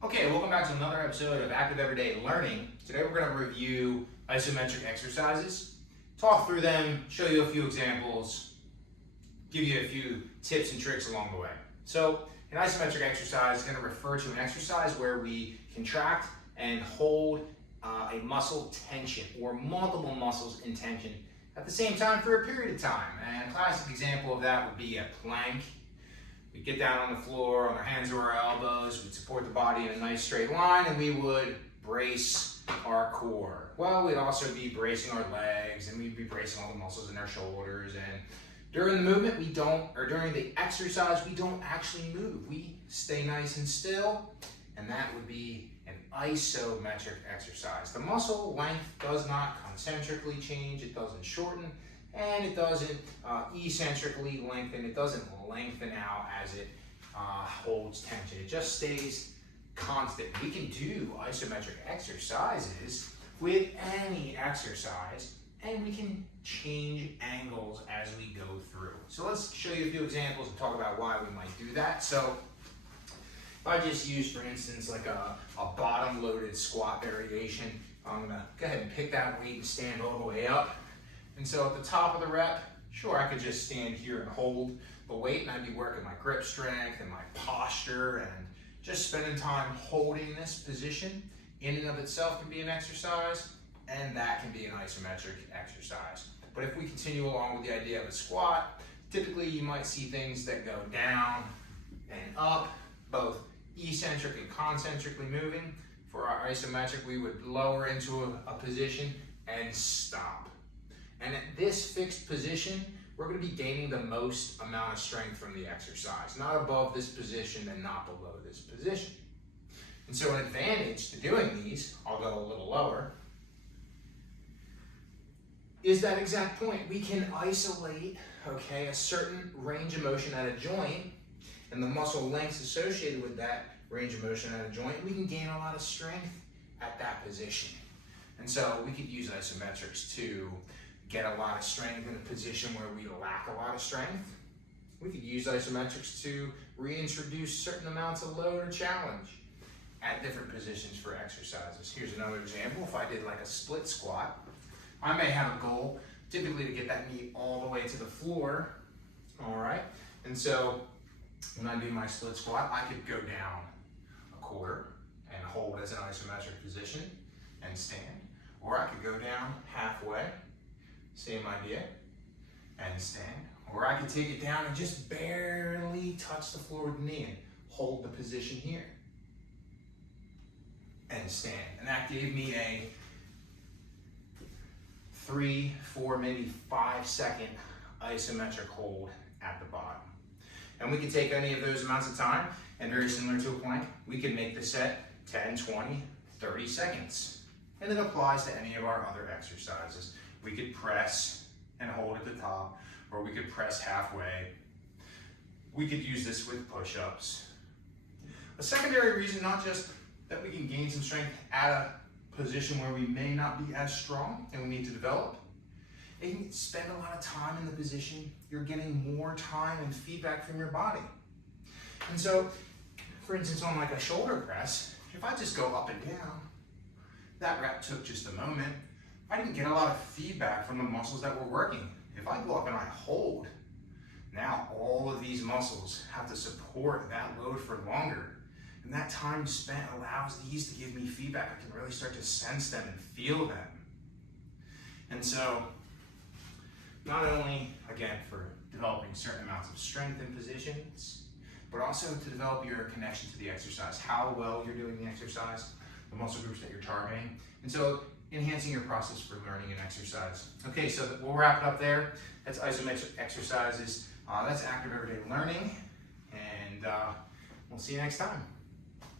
Okay, welcome back to another episode of Active Everyday Learning. Today we're going to review isometric exercises, talk through them, show you a few examples, give you a few tips and tricks along the way. So an isometric exercise is going to refer to an exercise where we contract and hold a muscle tension or multiple muscles in tension at the same time for a period of time. And a classic example of that would be a plank. We'd get down on the floor on our hands or our elbows, we'd support the body in a nice straight line, and we would brace our core. Well, we'd also be bracing our legs, and we'd be bracing all the muscles in our shoulders. And during the movement, during the exercise, we don't actually move. We stay nice and still, and that would be an isometric exercise. The muscle length does not concentrically change, it doesn't shorten, and it doesn't eccentrically lengthen. It doesn't lengthen out as it holds tension. It just stays constant. We can do isometric exercises with any exercise, and we can change angles as we go through. So let's show you a few examples and talk about why we might do that. So if I just use, for instance, like a bottom-loaded squat variation, I'm gonna go ahead and pick that weight and stand all the way up. And so at the top of the rep, sure, I could just stand here and hold the weight, and I'd be working my grip strength and my posture, and just spending time holding this position in and of itself can be an exercise, and that can be an isometric exercise. But if we continue along with the idea of a squat, typically you might see things that go down and up, both eccentric and concentrically moving. For our isometric, we would lower into a position and stop. And at this fixed position, we're going to be gaining the most amount of strength from the exercise, not above this position and not below this position. And so an advantage to doing these, I'll go a little lower, is that exact point. We can isolate, a certain range of motion at a joint and the muscle lengths associated with that range of motion at a joint. We can gain a lot of strength at that position. And so we could use isometrics to get a lot of strength in a position where we lack a lot of strength. We could use isometrics to reintroduce certain amounts of load or challenge at different positions for exercises. Here's another example. If I did like a split squat, I may have a goal typically to get that knee all the way to the floor, all right? And so when I do my split squat, I could go down a quarter and hold as an isometric position and stand, or I could go down halfway, same idea, and stand. Or I could take it down and just barely touch the floor with the knee and hold the position here. And stand. And that gave me a 3, 4, maybe 5 second isometric hold at the bottom. And we could take any of those amounts of time, and very similar to a plank, we can make the set 10, 20, 30 seconds. And it applies to any of our other exercises. We could press and hold at the top, or we could press halfway. We could use this with push-ups. A secondary reason, not just that we can gain some strength at a position where we may not be as strong and we need to develop, you can spend a lot of time in the position. You're getting more time and feedback from your body. And so, for instance, on like a shoulder press, if I just go up and down, that rep took just a moment. I didn't get a lot of feedback from the muscles that were working. If I go up and I hold, now all of these muscles have to support that load for longer. And that time spent allows these to give me feedback. I can really start to sense them and feel them. And so, not only, again, for developing certain amounts of strength in positions, but also to develop your connection to the exercise, how well you're doing the exercise, the muscle groups that you're targeting. And so, enhancing your process for learning and exercise. Okay, so we'll wrap it up there. That's isometric exercises. That's active everyday learning. And we'll see you next time.